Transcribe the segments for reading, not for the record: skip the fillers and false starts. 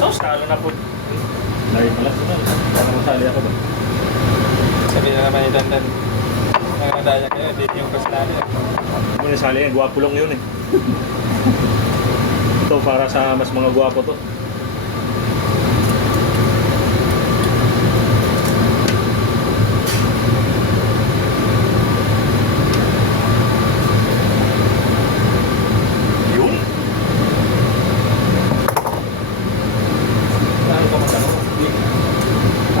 Sos, talo na po. Lagi pala sila. Para masali ako ba? Sabi na naman ni Dandan. Nangadaya kayo, hindi yung kasali. Kung nasali yan, gwapo lang yun eh. Ito para sa mas mga gwapo to. Yun? Saan ka magtanong?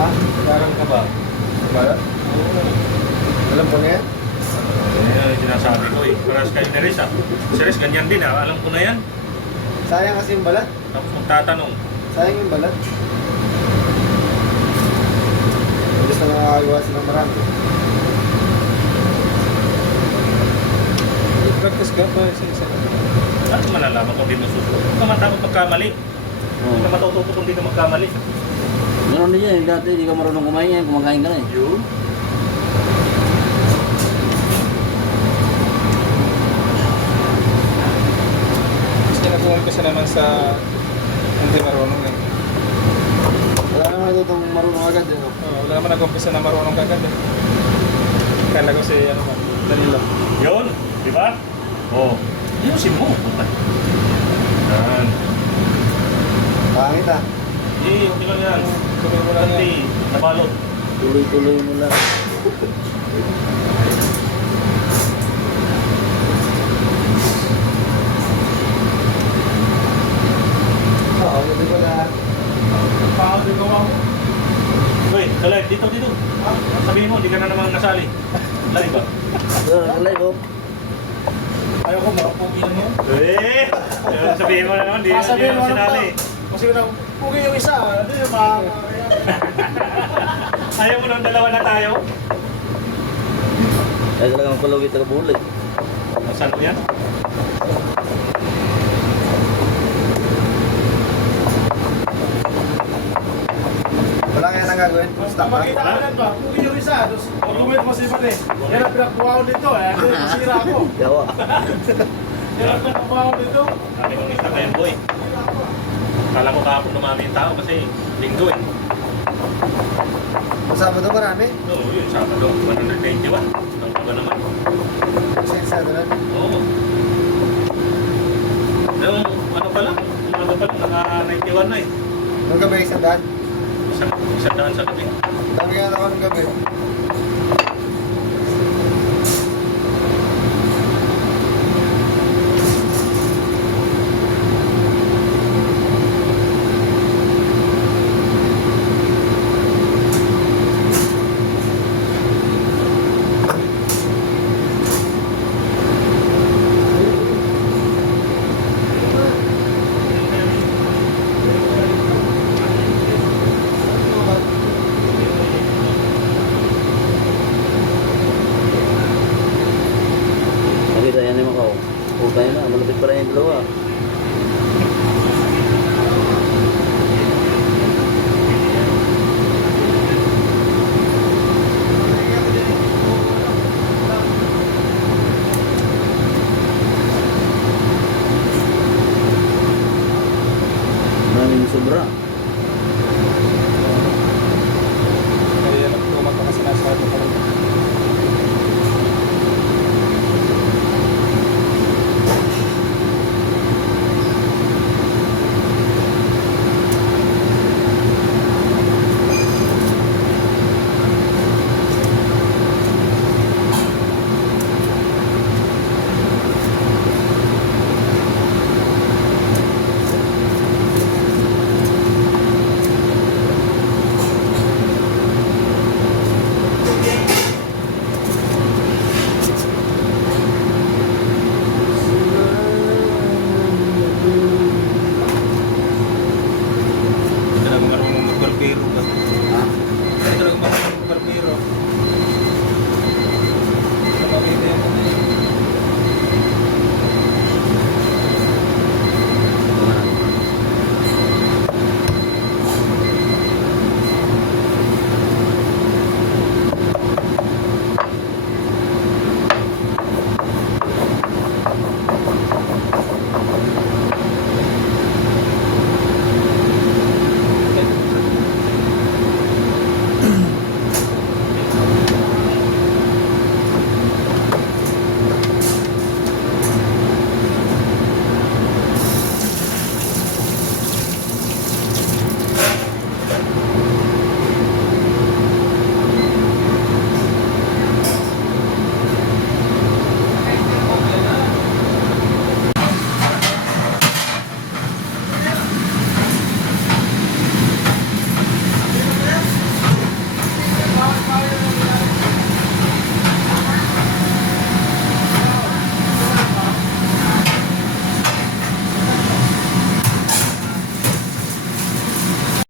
Ha? Garang ka ba? Balat? Alam mo na yan? Yan yung sinasabi ko eh. Paras kayo ni Riz ah. Si Riz ganyan din ah. Alam ko na yan. Sayang kasi yung balat. Tapos magtatanong. Sayang yung balat. Gusto na nakakagawa silang marami. I-practice ka pa sa isa. Ano malalaman kung di mo susunod? Huwag ka matakot magkamali. Huwag ka matututo kung di ka magkamali. Meron din yan, dati hindi ka marunong kumain yan, kumakain ka na eh. Yun. Kasi nag-uumpisa naman sa hindi marunong eh. Wala naman itong marunong agad eh. Wala naman nag-uumpisa na marunong kagad eh. Kala ko si ano ba, Danilo. Yun. Di ba? Oo. Ayusin mo. Yan. Pangit ah. Hindi, okay lang yan. Tuloy mo lang yan. Hindi, nabalot. Tuloy-tuloy mo lang. Oo, hindi ko na. Paano din ko ako? Uy, Kalay, dito. Sabihin mo, hindi ka na naman nasali. Live ba? Live oh. Ayaw ko makapugi lang yan. Sabihin mo na naman, di Sabihin mo naman sinali. Kasi na, pugi yung isa. Hindi yung Ayaw mo nang dalawa na tayo. Kaya talagang palawit na kabulit. Saan mo yan? Wala kaya nang gagawin. Basta Makita ka lang ba? Pugi yung isa, tapos mag-comment mo si Pate. Yan ang pinagkuha ko dito eh. Hindi, masira ako. Yawa. Yan ang pinagkuha ko dito. Sabi ko nista ngayon, boy. Kala ko kahapon dumami yung tao kasi linggo eh. Sabado marami. Oo, yun, Sabado. 121. Ang ba naman? Sensado na. Oo. Yung ano pa lang, umaga pa lang, naka-91 na eh. Nung gabi, isang daan. Isang daan sa gabi. Dami nga ako nung gabi. Nakita yan yung makaw. Puta yun na, malapit pa rin yung dalawa. Maraming sobra.